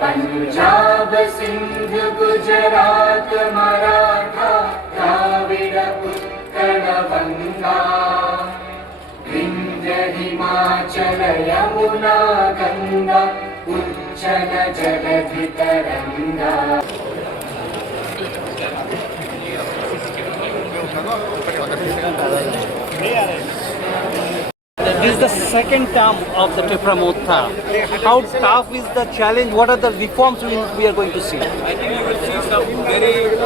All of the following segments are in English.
Punjab Sindh Gujarat Maratha Dravid Utkal Ganga Vindhya Himachal Yamuna Ganga उच्चल जलधि Tharanga. This is the second term of the Tripura Motha. How tough is the challenge? What are the reforms we are going to see? I think you will see some very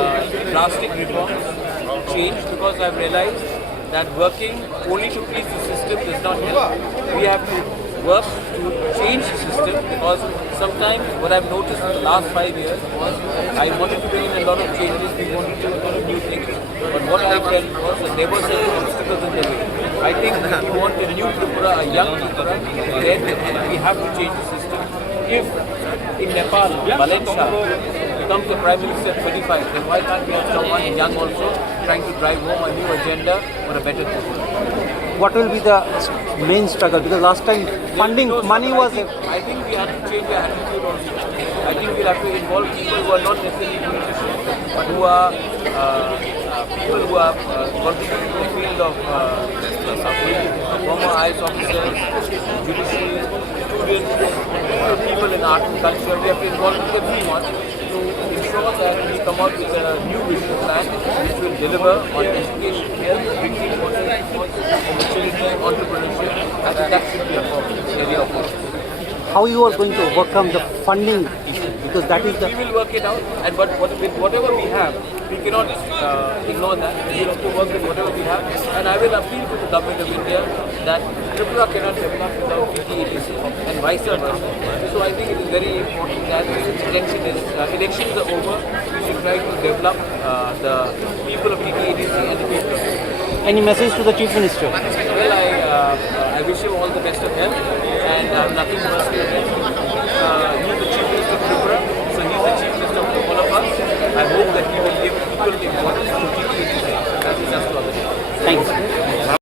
drastic reforms change, because I've realized that working only to please the system does not help. We have to work to change the system, because sometimes what I've noticed in the last 5 years was I wanted to bring in a lot of changes, we wanted to do a lot of new things, but what I felt was that there were certain obstacles in the way. I think if you want a new Tripura, a young Tripura, then we have to change the system. If in Nepal, Balen Shah becomes the Prime Minister at 25, then why can't we have someone young also trying to drive home a new agenda for a better Tripura? What will be the main struggle? Because last time funding, money was... I think we have to change our attitude also. I think we'll have to involve people who are not necessarily politicians, but who are people who are contributing to the field of former IAS officers, judiciary, students, people in art and culture. We have to involve everyone to ensure that we come out with a new vision plan which will deliver on education, health, drinking water, opportunity, entrepreneurship. I think that should be a area of focus. How you are going to overcome the funding issue? Because that is the... We will work it out, and but with whatever we have, we cannot ignore that. We have to work with whatever we have, and I will appeal to the government of India that Tripura cannot develop without PTADC and vice versa. So I think it is very important that elections are over, we should try to develop the people of PTADC and the people of Tripura. Any message to the Chief Minister? Well, I wish him all the best of health, and I have nothing more to say. He's the Chief Minister of Tripura, so he's the Chief Minister of all of us. I hope that he will give equal importance to PTADC as he does to others. Thank you.